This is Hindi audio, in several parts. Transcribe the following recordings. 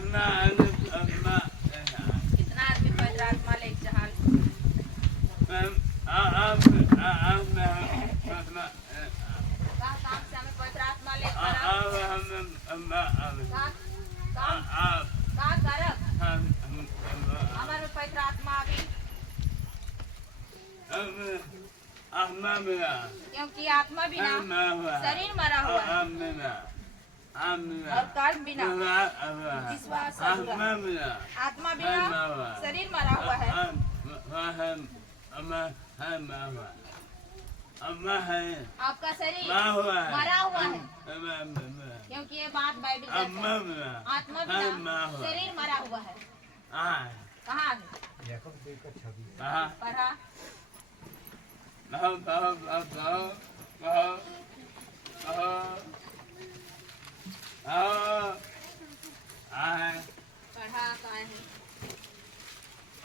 कितना आदमी पवित्र आत्मा ले जहाल काम से हमें पवित्र आत्मा ले हमारे पवित्र आत्मा अभी क्योंकि आत्मा बिना शरीर मरा हुआ है और कर्म बिना विश्वास आत्मा बिना शरीर मरा हुआ है। आपका शरीर मरा हुआ है क्योंकि ये बात बाइबल कहती है आत्मा बिना शरीर मरा हुआ है। कहाँ है पढ़ा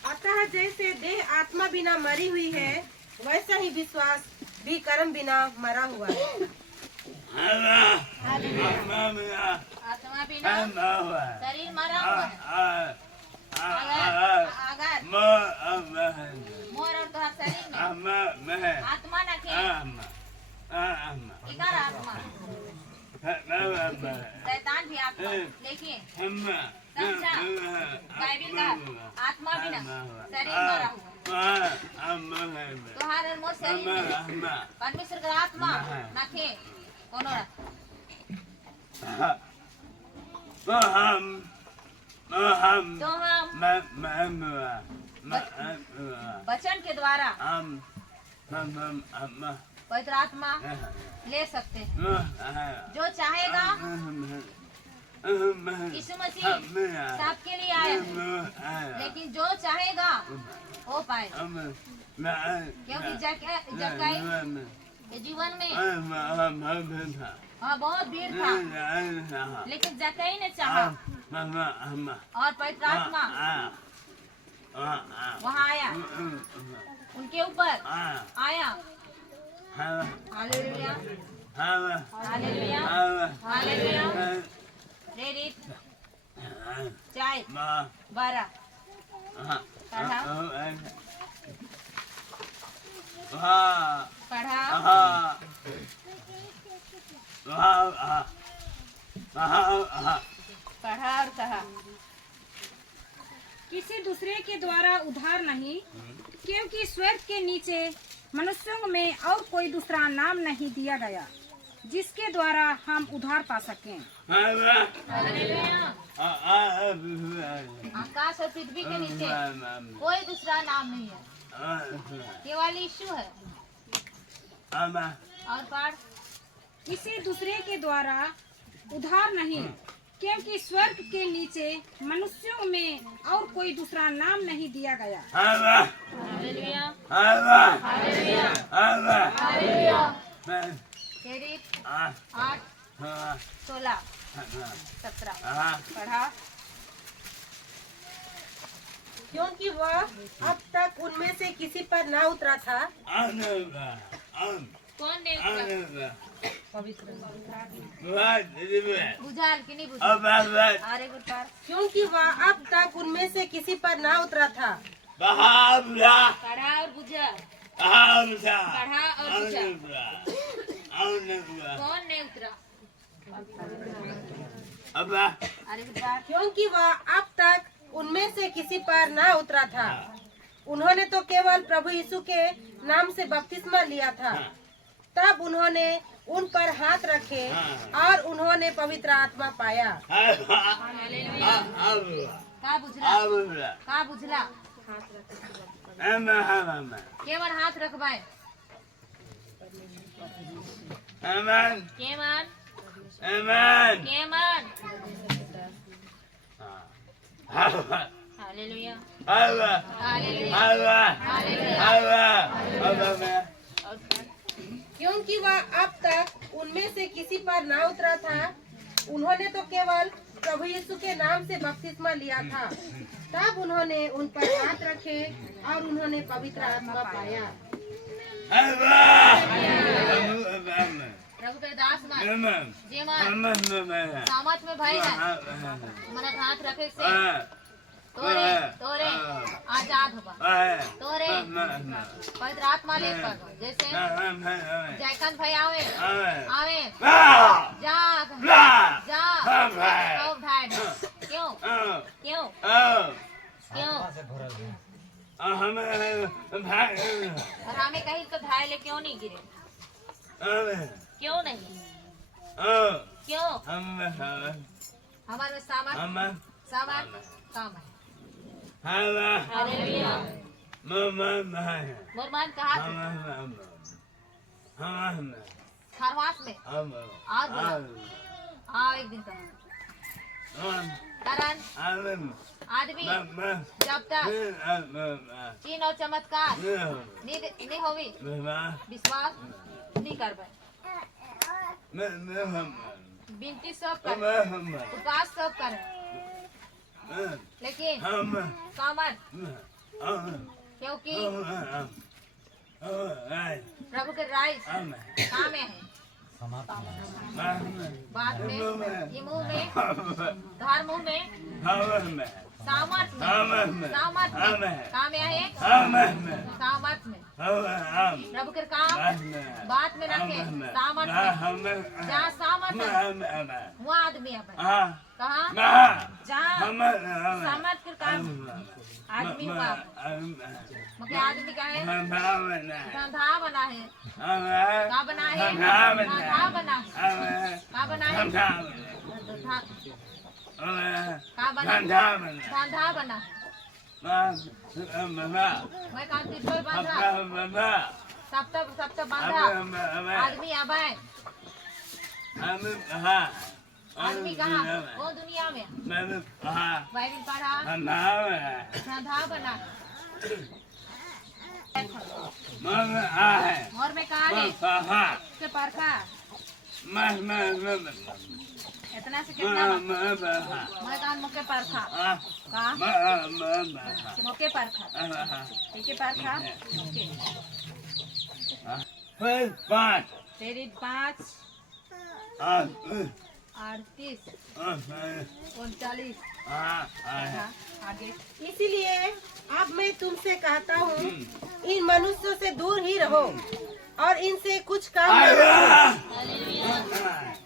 अतः जैसे देह आत्मा बिना मरी हुई है वैसा ही विश्वास भी कर्म बिना मरा हुआ है। आत्मा बिना शरीर मरा हुआ है। अगर मोर और तोहर शरीर में आत्मा न थे इधर आत्मा शैतान भी आत्मा देखिए बाइबल का आत्मा बिना शरीर मरा हुआ तोहार और मोर शरीर में परमेश्वर का आत्मा न थे कौन तो हम वचन के द्वारा पवित्र आत्मा ले सकते हैं। जो चाहेगा यीशु मसीह सबके लिए आया है लेकिन जो चाहेगा हो पाए क्योंकि जक्कई के जीवन में बहुत भीड़ था लेकिन जक्कई ने चाहा और पवित्र आत्मा वहाँ आया उनके ऊपर आया। Hallelujah hallelujah hallelujah. प्रेरित 4:12 पढ़ा और कहा किसी दूसरे के द्वारा उद्धार नहीं क्योंकि स्वर्ग के नीचे मनुष्यों में और कोई दूसरा नाम नहीं दिया गया जिसके द्वारा हम उद्धार पा सकें। आकाश और पृथ्वी के नीचे कोई दूसरा नाम नहीं है केवल यीशु है। और पढ़ किसी दूसरे के द्वारा उद्धार नहीं क्योंकि स्वर्ग के नीचे मनुष्यों में और कोई दूसरा नाम नहीं दिया गया। Hallelujah hallelujah hallelujah. 8:16-17 पढ़ा। क्योंकि वह अब तक उनमें से किसी पर न उतरा था। कौन ने बुझाल कि नहीं बुझाल? अरे गुटकार क्योंकि वह अब तक उनमें से किसी पर न उतरा था। पढ़ा और बुझा पढ़ा और बुझा। कौन ने उतरा? अरे गुटकार क्योंकि वह अब तक उनमें से किसी पर न उतरा था। उन्होंने तो केवल प्रभु यीशु के नाम से बपतिस्मा लिया था। तब उन्होंने उन पर हाथ रखे और उन्होंने पवित्र आत्मा पाया। का बुझला केवल हाथ रखवाए केमन हालेलुया हालेलुया। क्योंकि वह अब तक उनमें से किसी पर न उतरा था। उन्होंने तो केवल प्रभु यीशु के नाम से बपतिस्मा लिया था। तब उन्होंने उन पर हाथ रखे और उन्होंने पवित्र आत्मा पाया। प्रभु के दास मन जे मन सामत में भाई है मन हाथ रखे से तोरे तोरे आजाद होगा तोरे पवित्र आत्मा ले पागा जैसे जयकांत भाई आवे आवे जा जा ओ भाई क्यों क्यों क्यों और हमें कहीं तो धाय ले क्यों नहीं गिरे क्यों नहीं क्यों हमारे सामान सामान काम है हालेलुया मोरमान कहा खरवास में आज आओ एक दिन करण आदमी जब तक चीन और चमत्कार नहीं होवी विश्वास नहीं कर पाए बिनती सब कर उपवास सब करे लेकिन कामन क्योंकि प्रभु के राइस काम है बात में ये मुंह में धार मुंह में सामर्थ में काम है सामर्थ में प्रभु के काम बात में रखे सामर्थ में जहाँ सामर्थ वहाँ आदमी है कहाँ जहाँ सामर्थ के काम आदमी मुझे आदमी का है धंधा बना है का बना है धंधा बना है का बना है का बना धंधा बना मैं कहाँ तिरछोल बांधा सब बांधा आदमी अब है आदमी कहाँ वो दुनिया में बाइबिल पढ़ा धंधा बना और मैं कहा है के परखा इतना से कितना मैं कहा मुके परखा कहा मुके परखा ठीक है परखा तेरी 5 38 39 आगे इसीलिए अब मैं तुमसे कहता हूँ इन मनुष्यों से दूर ही रहो और इनसे कुछ काम न करो।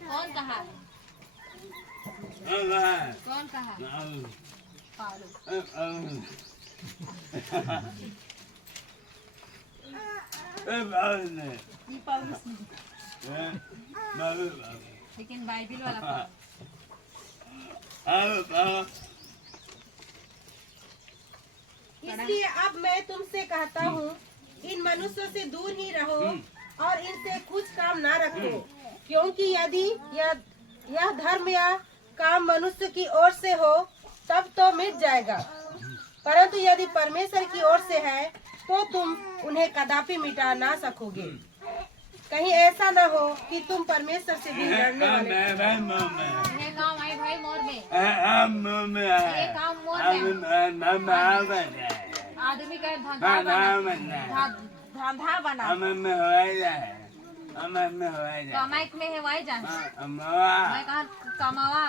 कौन कहा कौन कहा लेकिन बाइबिल वाला इसलिए अब मैं तुमसे कहता हूँ इन मनुष्यों से दूर ही रहो और इनसे कुछ काम ना रखो, क्योंकि यदि यह धर्म या काम मनुष्य की ओर से हो तब तो मिट जाएगा, परंतु यदि परमेश्वर की ओर से है तो तुम उन्हें कदापि मिटा ना सकोगे। कहीं ऐसा न हो कि तुम परमेश्वर से भी लड़ने वाले। ये काम आई भाई मोर में ये काम मोर में आदमी का धंधा बना कमाई में है वही जान मैं कहा कमावा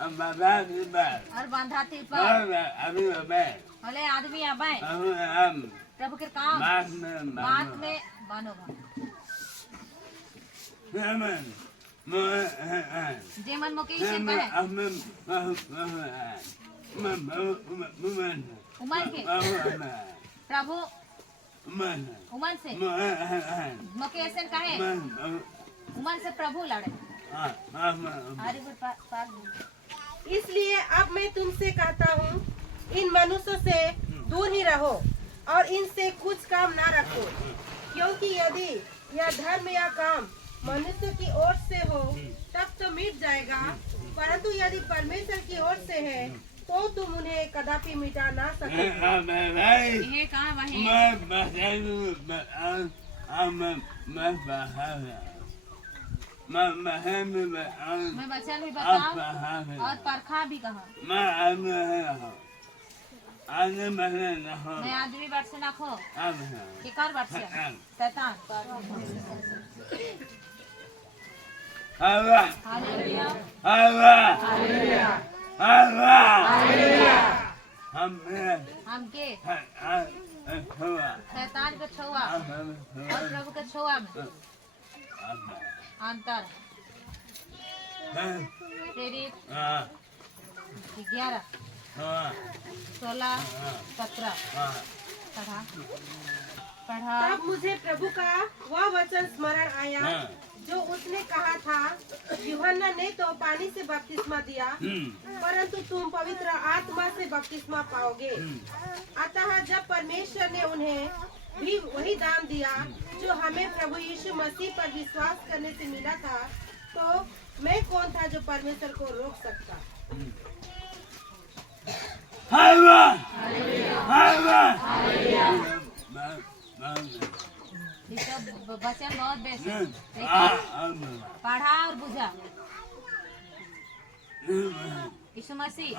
और बंधा थी पर भले आदमी अब प्रभु के काम बात में बनो जेमन मुके से उमन के प्रभु उमन से मुके ऐसे कहे उमन से प्रभु लड़े। इसलिए अब मैं तुमसे कहता हूँ इन मनुष्यों से दूर ही रहो और इनसे कुछ काम ना रखो, क्योंकि यदि यह धर्म या काम मनुष्य की ओर से हो तब तो मिट जाएगा, परंतु यदि परमेश्वर की ओर से है तो तुम उन्हें कदापि मिटा ना सकोगे। ये कहाँ वही मैं बचन भी बताऊं और परखा भी कहा मैं आदमी वर्ष न खो कि कर वर्ष शैतान हालेलुया हमके शैतान के छुआ और प्रभु के छुआ में अंतर प्रेरित 11 16 17 पढ़ा। तब मुझे प्रभु का वह वचन स्मरण आया जो उसने कहा था, यूहन्ना ने तो पानी से बपतिस्मा दिया, परंतु तुम पवित्र आत्मा से बपतिस्मा पाओगे। अतः जब परमेश्वर ने उन्हें भी वही दान दिया जो हमें प्रभु यीशु मसीह पर विश्वास करने से मिला था, तो मैं कौन था जो परमेश्वर को रोक सकता। ये सब वचन बहुत बेसिक पढ़ा और बुझा। यीशु मसीह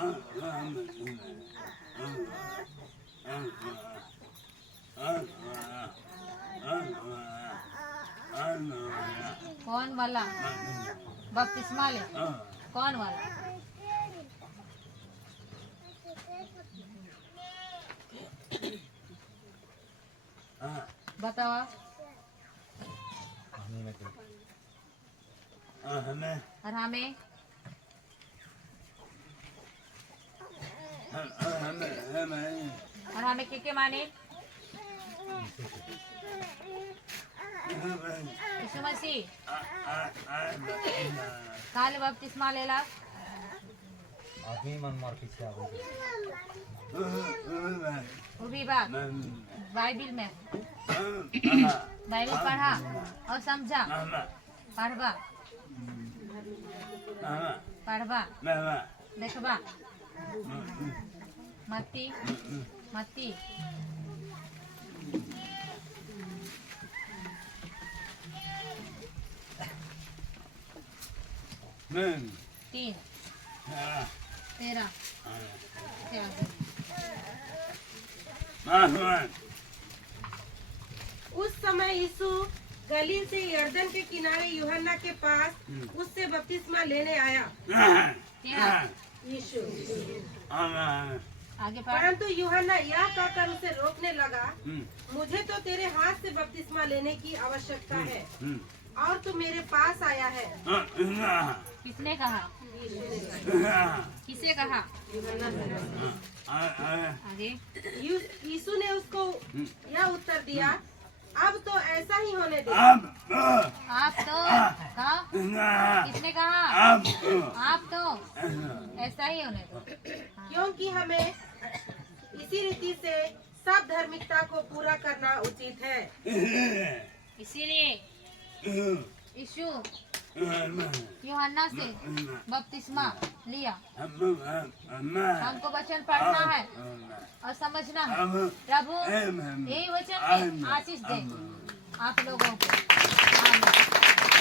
कौन वाला बपतिस्मा ले कौन वाला बताओ। और हमें के माने यीशु मसीह काल बपतिस्मा लेला वो भी बात बाइबिल में बाइबिल पढ़ा और समझा पढ़वा देखबा मत्ती 3 13 उस समय यीशु गलील से यर्दन के किनारे यूहन्ना के पास उससे बपतिस्मा लेने आया। यीशु आगे परंतु यूहन्ना यह कहकर उसे रोकने लगा, मुझे तो तेरे हाथ से बपतिस्मा लेने की आवश्यकता है और तू मेरे पास आया है। किसने कहा? किसे कहा? आगे यीशु ने उसको यह उत्तर दिया, अब तो ऐसा ही होने दे। आप तो कहा? किसने कहा? आप तो ऐसा ही होने दो, क्योंकि हमें इसी रीति से सब धार्मिकता को पूरा करना उचित है। इसीलिए यीशु यूहन्ना से बपतिस्मा लिया। हमको वचन पढ़ना है और समझना है। प्रभु यही वचन में आशीष दे आप लोगों को। आमीन।